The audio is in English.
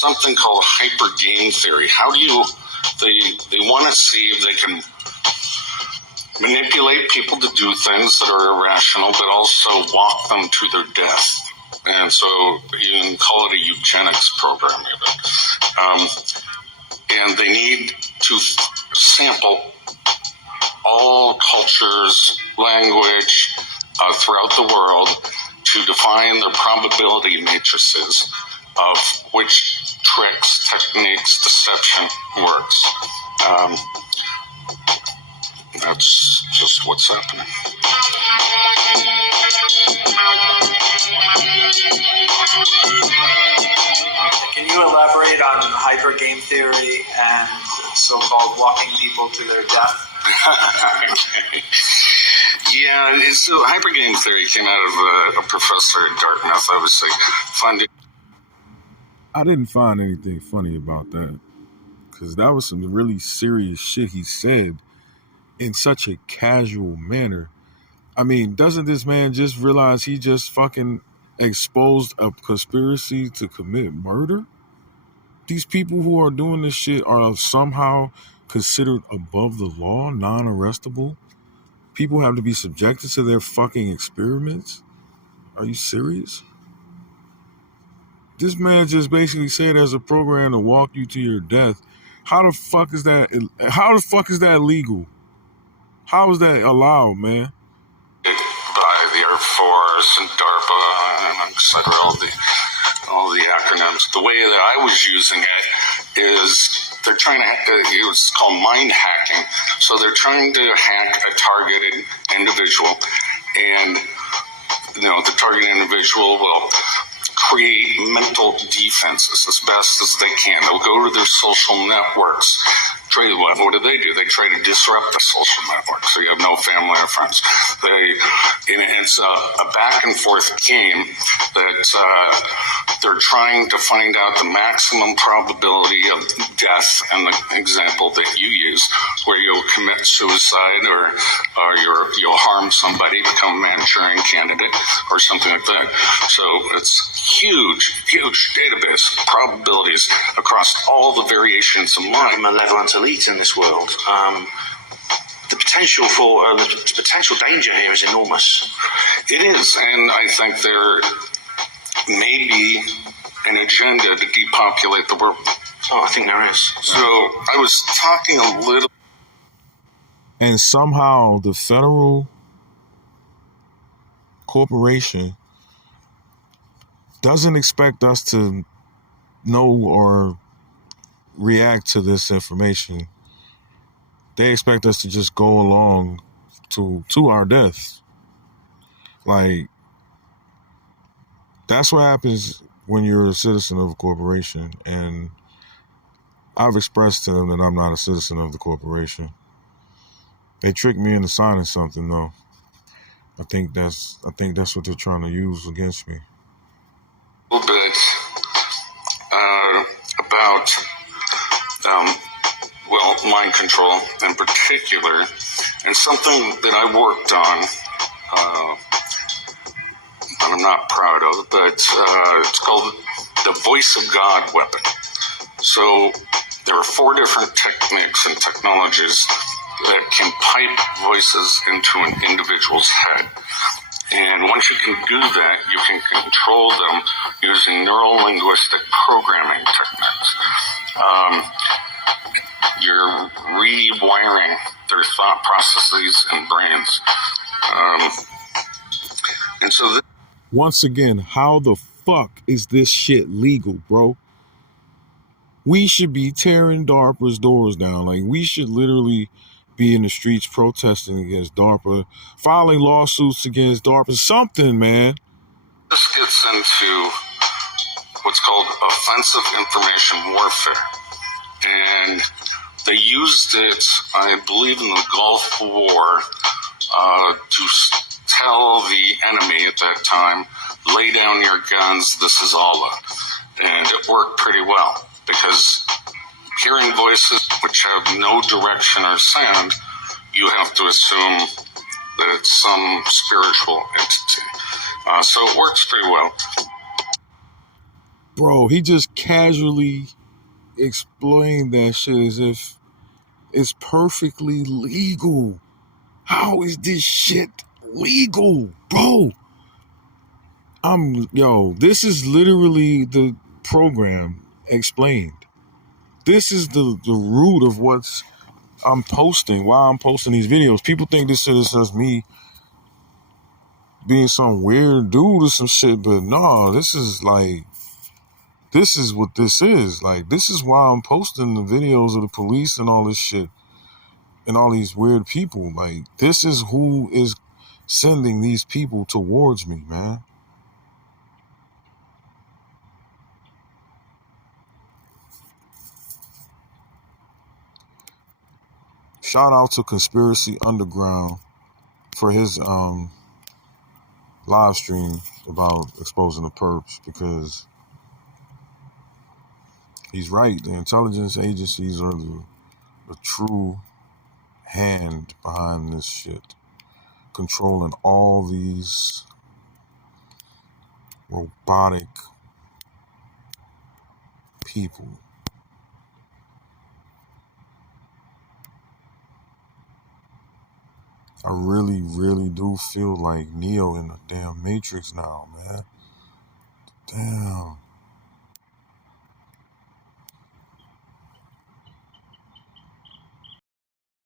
something called hypergame theory. How do you, they want to see if they can manipulate people to do things that are irrational, but also walk them to their death. And so you can call it a eugenics program even. And they need to sample all cultures, language throughout the world to define their probability matrices of which tricks, techniques, deception works. That's just what's happening. Can you elaborate on hypergame theory and so-called walking people to their death? Okay. Yeah, so hypergame theory came out of a professor at Dartmouth. I was finding. I didn't find anything funny about that, because that was some really serious shit he said in such a casual manner. I mean, doesn't this man just realize he just fucking exposed a conspiracy to commit murder? These people who are doing this shit are somehow considered above the law, non-arrestable. People have to be subjected to their fucking experiments. Are you serious? This man just basically said there's a program to walk you to your death. How the fuck is that? How the fuck is that legal? How is that allowed, man? By the Air Force and DARPA and etc. All the acronyms. The way that I was using it is they're trying to. It was called mind hacking. So they're trying to hack a targeted individual, and the targeted individual will create mental defenses as best as they can. They'll go to their social networks. What do? They try to disrupt the social network, so you have no family or friends. It's a back and forth game that they're trying to find out the maximum probability of death. And the example that you use, where you'll commit suicide or you'll harm somebody, become a Manchurian candidate or something like that. So it's huge database of probabilities across all the variations of mind. Malevolent elite in this world. The potential danger here is enormous. It is, and I think there may be an agenda to depopulate the world. Oh, I think there is. So I was talking a little. And somehow the federal corporation doesn't expect us to know or react to this information. They expect us to just go along to our deaths. Like, that's what happens when you're a citizen of a corporation. And I've expressed to them that I'm not a citizen of the corporation. They tricked me into signing something, though. I think that's what they're trying to use against me. A little bit about mind control in particular, and something that I worked on that I'm not proud of, but it's called the Voice of God weapon. So there are 4 different techniques and technologies that can pipe voices into an individual's head. And once you can do that, you can control them using neuro-linguistic programming techniques. You're rewiring their thought processes and brains. And so once again, how the fuck is this shit legal, bro? We should be tearing DARPA's doors down. Like, we should literally be in the streets protesting against DARPA, filing lawsuits against DARPA, something, man. This gets into what's called offensive information warfare. And they used it, I believe, in the Gulf War to tell the enemy at that time, lay down your guns, this is Allah. And it worked pretty well, because hearing voices which have no direction or sound, you have to assume that it's some spiritual entity. So it works pretty well. Bro, he just casually explained that shit as if it's perfectly legal. How is this shit legal, bro? This is literally the program explained. This is the root of what's I'm posting, why I'm posting these videos. People think this shit is just me being some weird dude or some shit, but no, this is what this is. Like, this is why I'm posting the videos of the police and all this shit and all these weird people. Like, this is who is sending these people towards me, man. Shout out to Conspiracy Underground for his live stream about exposing the perps, because he's right. The intelligence agencies are the true hand behind this shit, controlling all these robotic people. I really, really do feel like Neo in the damn Matrix now, man. Damn.